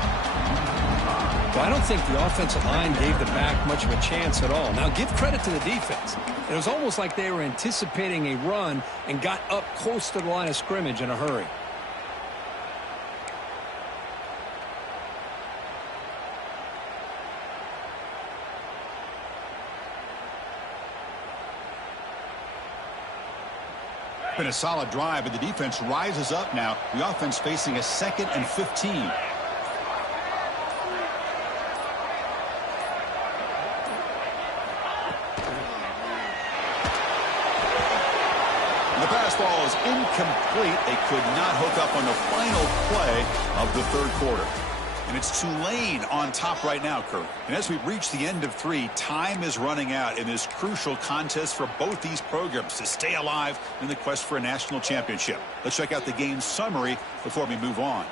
Well, I don't think the offensive line gave the back much of a chance at all. Now, give credit to the defense. It was almost like they were anticipating a run and got up close to the line of scrimmage in a hurry. Been a solid drive, but the defense rises up now. The offense facing a 2nd and 15. The pass ball is incomplete. They could not hook up on the final play of the third quarter. And it's Tulane on top right now, Kirk. And as we reach the end of 3, time is running out in this crucial contest for both these programs to stay alive in the quest for a national championship. Let's check out the game summary before we move on.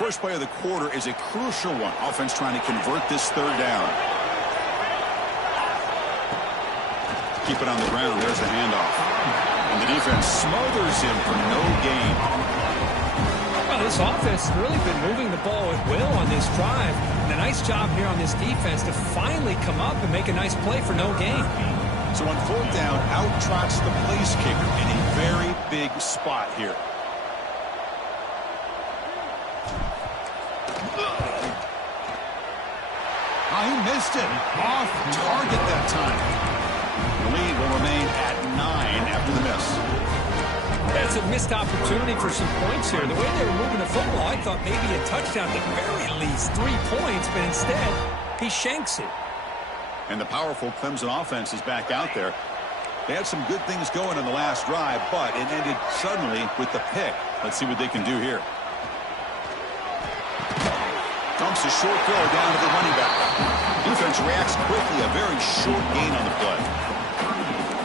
First play of the quarter is a crucial one. Offense trying to convert this third down. Keep it on the ground. There's the handoff. And the defense smothers him for no gain. Well, this offense has really been moving the ball at will on this drive. And a nice job here on this defense to finally come up and make a nice play for no gain. So on 4th down, out trots the place kicker in a very big spot here. He missed it. Off target that time. The lead will remain at 9 after the miss. That's a missed opportunity for some points here. The way they were moving the football, I thought maybe a touchdown at the very least, 3 points, but instead he shanks it. And the powerful Clemson offense is back out there. They had some good things going in the last drive, but it ended suddenly with the pick. Let's see what they can do here. Dumps a short throw down to the running back. Defense reacts quickly. A very short gain on the play.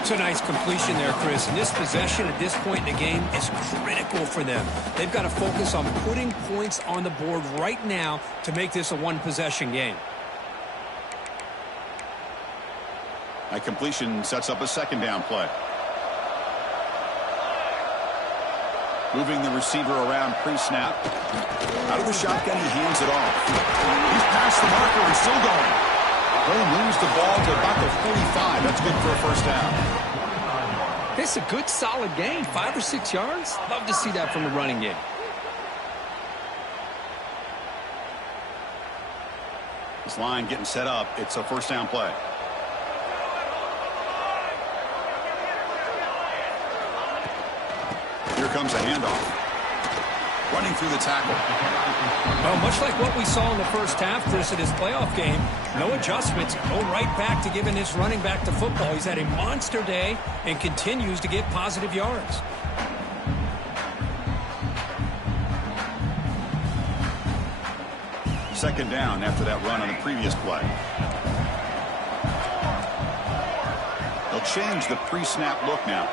It's a nice completion there, Chris. And this possession at this point in the game is critical for them. They've got to focus on putting points on the board right now to make this a one-possession game. That completion sets up a 2nd down play. Moving the receiver around pre-snap. Out of the shotgun, he hands it off. He's past the marker and still going. He moves the ball to about the 45. That's good for a 1st down. It's a good, solid gain. 5 or 6 yards. Love to see that from the running game. This line getting set up. It's a 1st down play. Here comes a handoff. Running through the tackle. Well, much like what we saw in the first half, Chris, of this playoff game, no adjustments. Go right back to giving this running back the football. He's had a monster day and continues to get positive yards. Second down after that run on the previous play. change the pre-snap look now.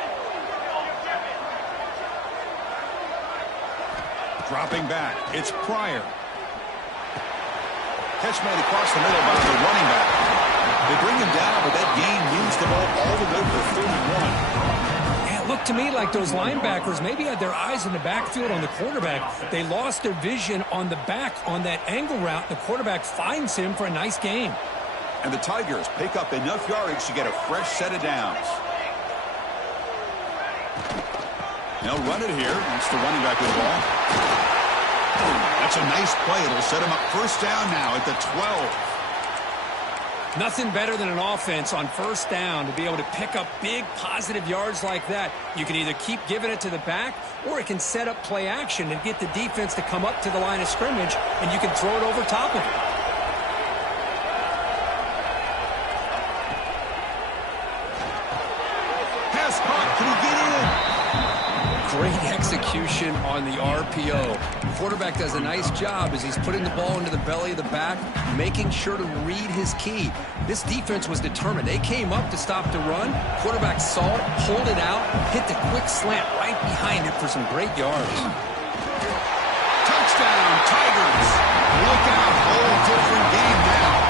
Dropping back, it's Pryor. Catch made across the middle by the running back. They bring him down, but that gain moves the ball all the way to the 31. Yeah, it looked to me like those linebackers maybe had their eyes in the backfield on the quarterback. They lost their vision on the back on that angle route. The quarterback finds him for a nice gain. And the Tigers pick up enough yardage to get a fresh set of downs. They'll run it here. That's the running back with the ball. That's a nice play. It'll set him up first down now at the 12. Nothing better than an offense on first down to be able to pick up big positive yards like that. You can either keep giving it to the back, or it can set up play action and get the defense to come up to the line of scrimmage, and you can throw it over top of it. Pass caught. Can he get in? Great execution on the RPO. The quarterback does a nice job as he's putting the ball into the belly of the back, making sure to read his key. This defense was determined. They came up to stop the run. Quarterback saw it, pulled it out, hit the quick slant right behind it for some great yards. Touchdown, Tigers. Look out. Whole different game now.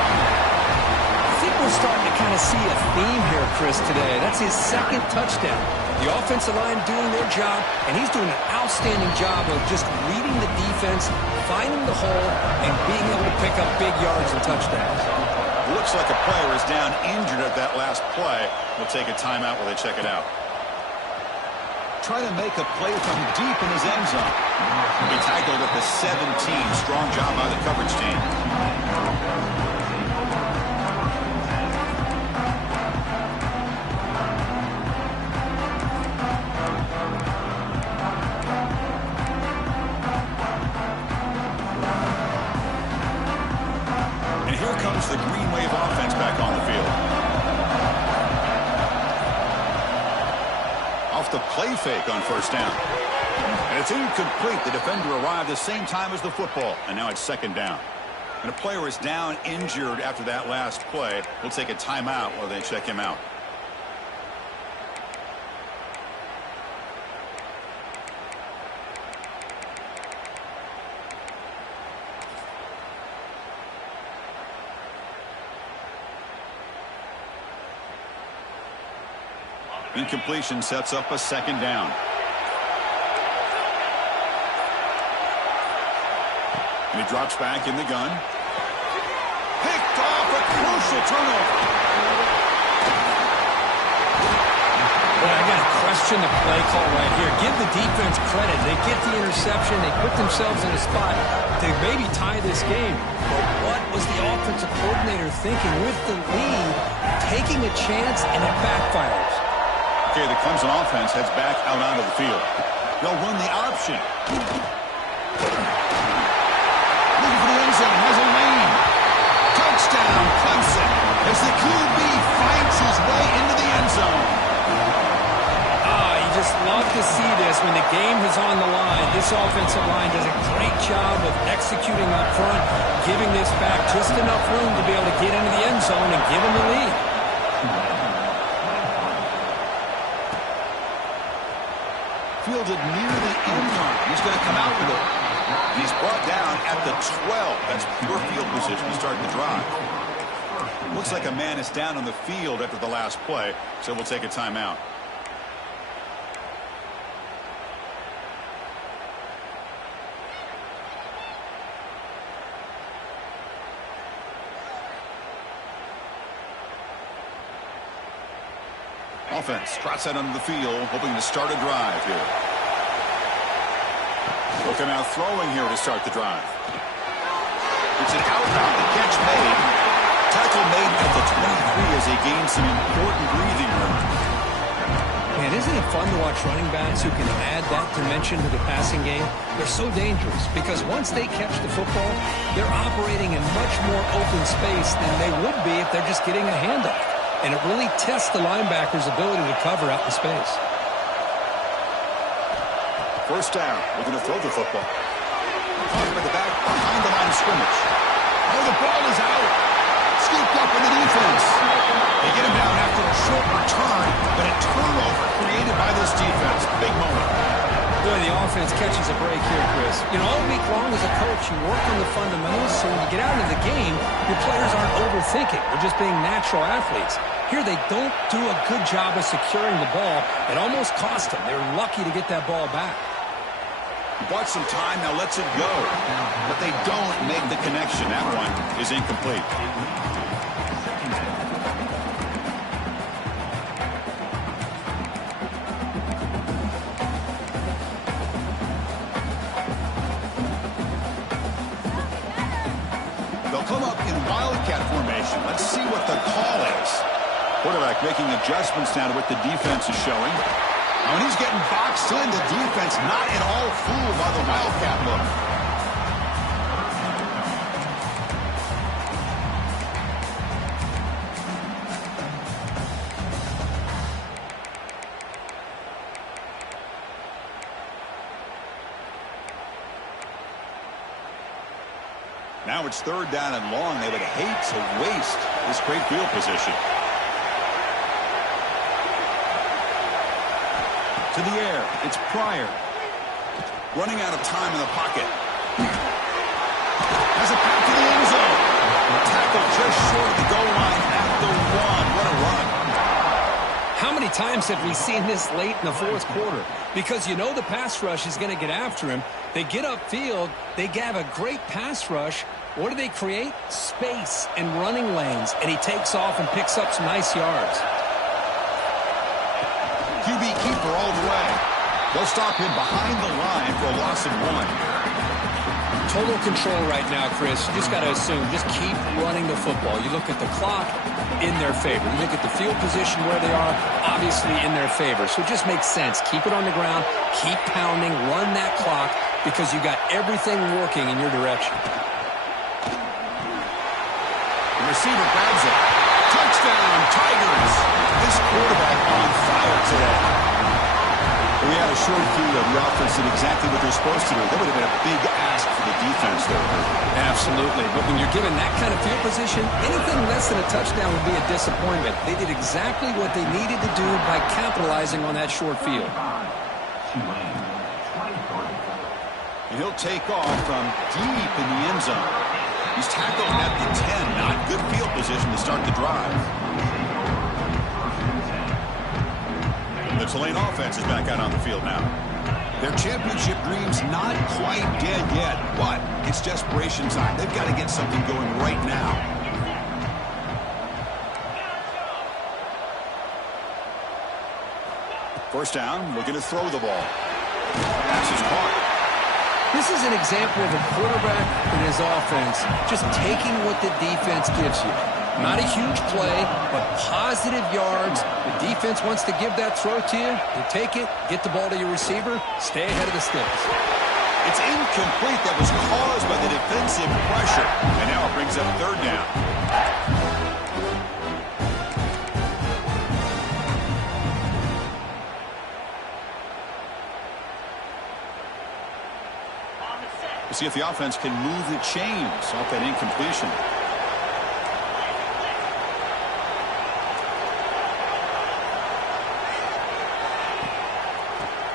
I think we're starting to kind of see a theme here, Chris, today. That's his second touchdown. The offensive line doing their job, and he's doing an outstanding job of just reading the defense, finding the hole, and being able to pick up big yards and touchdowns. Looks like a player is down injured at that last play. We'll take a timeout while they check it out. Trying to make a play from deep in his end zone. He tackled at the 17. Strong job by the coverage team. The Green Wave offense back on the field. Off the play fake on first down. And it's incomplete. The defender arrived the same time as the football. And now it's second down. And a player is down injured after that last play. We'll take a timeout while they check him out. Incompletion sets up a second down. And he drops back in the gun. Picked off, a crucial turnover. Boy, I got to question the play call right here. Give the defense credit. They get the interception. They put themselves in a spot to maybe tie this game. But what was the offensive coordinator thinking with the lead, taking a chance, and it backfires? Okay, the Clemson offense heads back out onto the field. They'll run the option. Looking for the end zone. Has a lane. Touchdown, Clemson, as the QB finds his way into the end zone. You just love to see this when the game is on the line. This offensive line does a great job of executing up front, giving this back just enough room to be able to get into the end zone and give them the lead. Fielded near the end line. He's going to come out with it. And he's brought down at the 12. That's pure field position to start the drive. Looks like a man is down on the field after the last play, so we'll take a timeout. Offense trots out onto the field, hoping to start a drive here. Looking out throwing here to start the drive. It's an outbound, the catch made. Tackle made at the 23 as they gain some important breathing room. Man, isn't it fun to watch running backs who can add that dimension to the passing game? They're so dangerous because once they catch the football, they're operating in much more open space than they would be if they're just getting a handoff. And it really tests the linebacker's ability to cover out the space. First down. We're going to throw the football. Caught by the back behind the line of scrimmage. Oh, the ball is out. Scooped up in the defense. They get him down after a short return. defense catches a break here, Chris. You know, all week long as a coach, you work on the fundamentals, so when you get out of the game, your players aren't overthinking. They're just being natural athletes. Here they don't do a good job of securing the ball. It almost cost them. They're lucky to get that ball back. He bought some time, now lets it go. But they don't make the connection. That one is incomplete. They'll come up in wildcat formation. Let's see what the call is. Quarterback making adjustments now to what the defense is showing. Now, when he's getting boxed in, the defense not at all fooled by the wildcat look. Now it's 3rd down and long. They would hate to waste this great field position. To the air, it's Pryor. Running out of time in the pocket. Has it back to the end zone. Tackle just short of the goal line at the 1. What a run. How many times have we seen this late in the 4th quarter? Because you know the pass rush is going to get after him. They get upfield. They have a great pass rush. What do they create? Space and running lanes. And he takes off and picks up some nice yards. QB keeper all the way. They'll stop him behind the line for a loss of 1. Total control right now, Chris. You just got to assume, just keep running the football. You look at the clock, in their favor. You look at the field position where they are, obviously in their favor. So it just makes sense. Keep it on the ground, keep pounding, run that clock, because you got everything working in your direction. The receiver grabs it. Touchdown, Tigers. This quarterback on fire today. We had a short feed of the offense did exactly what they're supposed to do. That would have been a big ask for the defense there. Absolutely. But when you're given that kind of field position, anything less than a touchdown would be a disappointment. They did exactly what they needed to do by capitalizing on that short field. And he'll take off from deep in the end zone. He's tackled at the 10. Not good field position to start the drive. The Tulane offense is back out on the field now. Their championship dreams not quite dead yet, but it's desperation time. They've got to get something going right now. First down, looking to throw the ball. Pass is caught. This is an example of a quarterback and his offense just taking what the defense gives you. Not a huge play, but positive yards. The defense wants to give that throw to you. You take it, get the ball to your receiver, stay ahead of the sticks. It's incomplete. That was caused by the defensive pressure. And now it brings up 3rd down. We'll see if the offense can move the chains off that incompletion.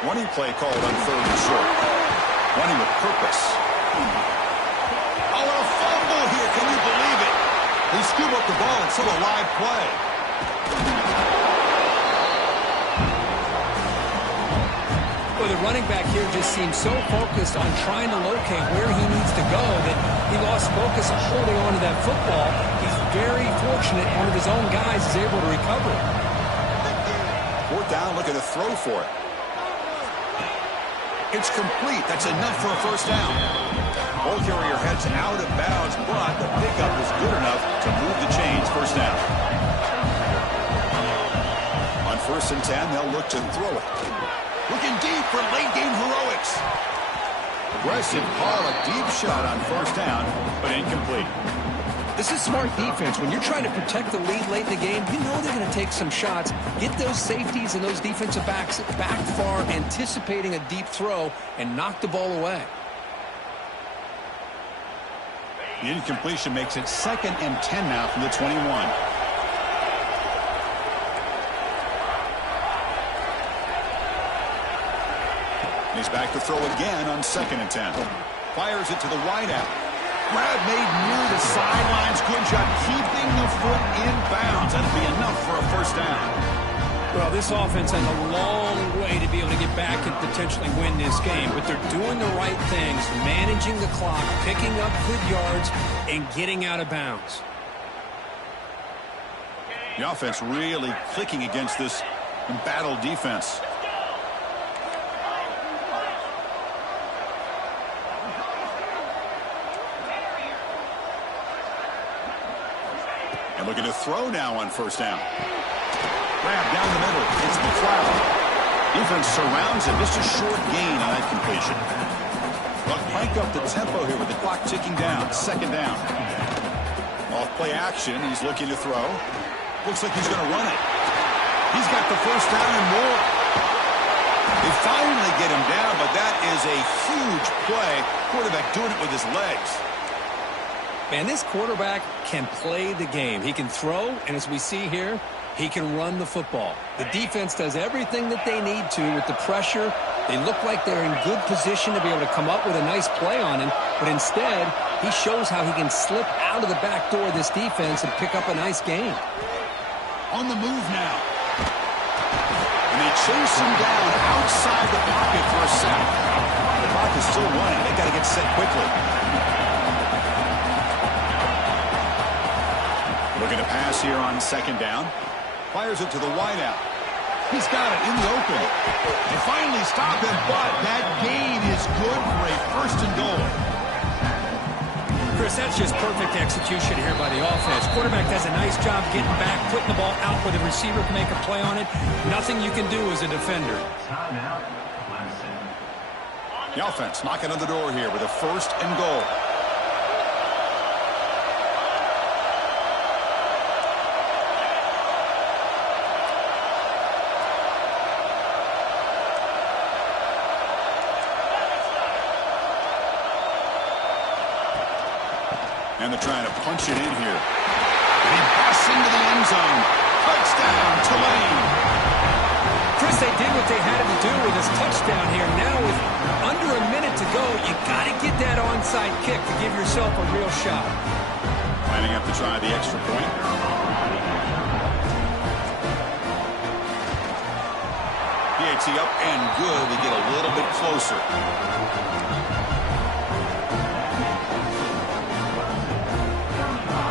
Running play called on 3rd and short. Running with purpose. Oh, a fumble here. Can you believe it? They scoop up the ball and still a live play. Well, the running back here just seems so focused on trying to locate where he needs to go that he lost focus of holding on to that football. He's very fortunate one of his own guys is able to recover it. 4th down, looking to throw for it. It's complete. That's enough for a first down. Ball carrier heads out of bounds, but the pickup is good enough to move the chains. First down. On 1st and 10, they'll look to throw it. Looking deep for late game heroics. Aggressive call, a deep shot on 1st down, but incomplete. This is smart defense. When you're trying to protect the lead late in the game, you know they're going to take some shots. Get those safeties and those defensive backs back far, anticipating a deep throw, and knock the ball away. The incompletion makes it 2nd and 10 now from the 21. He's back to throw again on 2nd and 10. Fires it to the wideout. Grab made near the sidelines. Good job keeping the foot in bounds. That'll be enough for a first down. Well, this offense has a long way to be able to get back and potentially win this game, but they're doing the right things, managing the clock, picking up good yards, and getting out of bounds. The offense really clicking against this embattled defense. And looking to throw now on first down. Grab down the middle. It's McLeod. Defense surrounds him. Just a short gain on that completion. They'll crank up the tempo here with the clock ticking down. 2nd down. Off play action. He's looking to throw. Looks like he's going to run it. He's got the first down and more. They finally get him down, but that is a huge play. Quarterback doing it with his legs. Man, this quarterback can play the game. He can throw, and as we see here, he can run the football. The defense does everything that they need to with the pressure. They look like they're in good position to be able to come up with a nice play on him, but instead, he shows how he can slip out of the back door of this defense and pick up a nice gain. On the move now. And they chase him down outside the pocket for a sack. The clock is still running. They got to get set quickly. Looking to pass here on 2nd down. Fires it to the wideout. He's got it in the open. They finally stop him, but that gain is good for a 1st and goal. Chris, that's just perfect execution here by the offense. Quarterback does a nice job getting back, putting the ball out where the receiver can make a play on it. Nothing you can do as a defender. Timeout, Clemson. The offense knocking on the door here with a 1st and goal. And they're trying to punch it in here. And he busts into the end zone. Touchdown, Tulane. Chris, they did what they had to do with his touchdown here. Now with under a minute to go, you got to get that onside kick to give yourself a real shot. Lining up to try the extra point. PAT up and good. We get a little bit closer.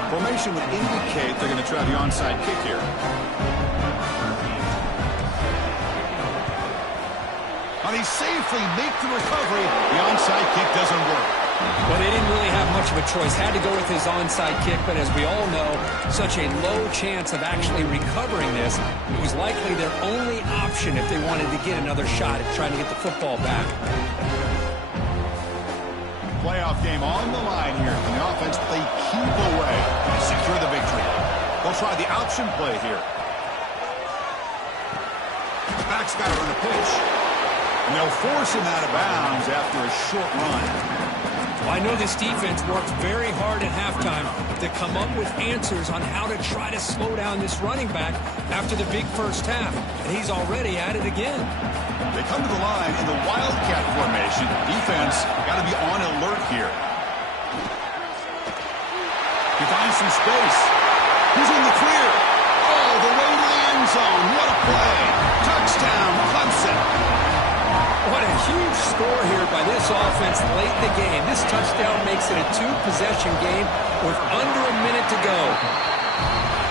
Formation would indicate they're going to try the onside kick here. Now they safely make the recovery. The onside kick doesn't work. Well, they didn't really have much of a choice. Had to go with his onside kick, but as we all know, such a low chance of actually recovering this. It was likely their only option if they wanted to get another shot at trying to get the football back. Playoff game on the line here. And the offense, they keep away and secure the victory. They'll try the option play here. The back's got to run a pitch. And they'll force him out of bounds after a short run. Well, I know this defense worked very hard at halftime to come up with answers on how to try to slow down this running back after the big first half. And he's already at it again. They come to the line in the Wildcat formation. Defense got to be on alert here. He finds some space. He's in the clear. All the way to the end zone. What a play. Touchdown, Clemson. What a huge score here by this offense late in the game. This touchdown makes it a 2-possession game with under a minute to go.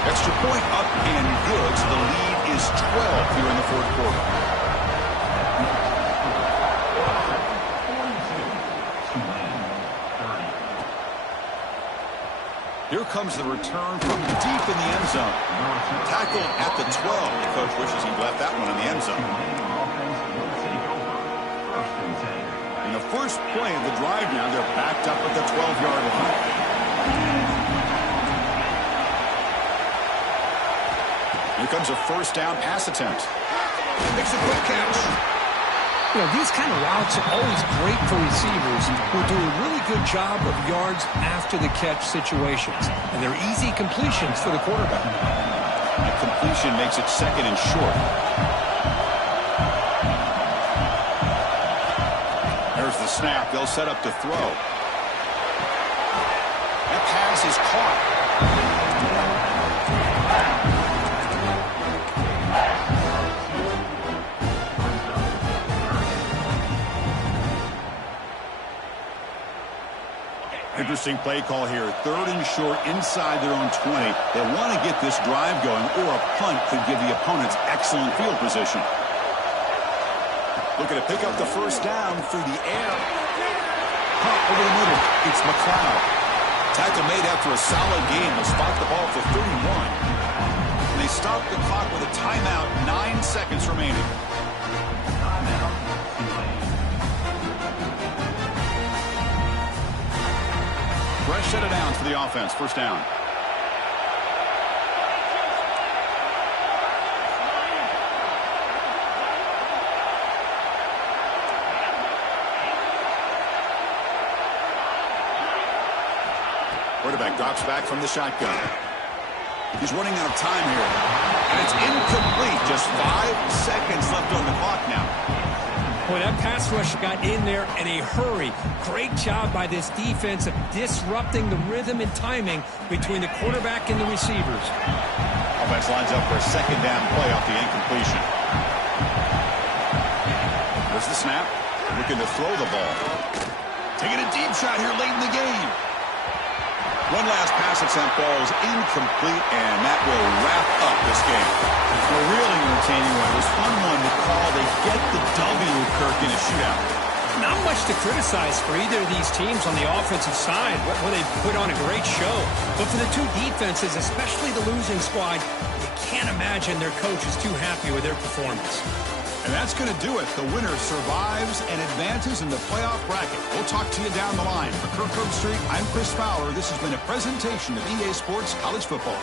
Extra point up and good, so the lead is 12 here in the 4th quarter. Here comes the return from deep in the end zone. Tackled at the 12. The coach wishes he left that one in the end zone. In the first play of the drive now, they're backed up at the 12-yard line. Here comes a first down pass attempt. Makes a quick catch. You know, these kind of routes are always great for receivers who do a really good job of yards after the catch situations. And they're easy completions for the quarterback. The completion makes it 2nd and short. snap. They'll set up to throw. That pass is caught. Interesting play call here. 3rd and short inside their own 20. They want to get this drive going, or a punt could give the opponents excellent field position. Looking to pick up the first down through the air. Punt over the middle. It's McLeod. Tackle made after a solid game. Will spot the ball for 31. And they stop the clock with a timeout. 9 seconds remaining. Fresh set of downs for the offense. First down. Quarterback drops back from the shotgun. He's running out of time here. And it's incomplete. Just 5 seconds left on the clock now. Boy, that pass rush got in there in a hurry. Great job by this defense of disrupting the rhythm and timing between the quarterback and the receivers. Offense lines up for a second down play off the incompletion. There's the snap. Looking to throw the ball. Taking a deep shot here late in the game. One last pass attempt falls incomplete, and that will wrap up this game. A really entertaining one. It was fun one to call. They get the W, Kirk, in a shootout. Not much to criticize for either of these teams on the offensive side, where they put on a great show. But for the two defenses, especially the losing squad, you can't imagine their coach is too happy with their performance. And that's going to do it. The winner survives and advances in the playoff bracket. We'll talk to you down the line. For Kirk Street, I'm Chris Fowler. This has been a presentation of EA Sports College Football.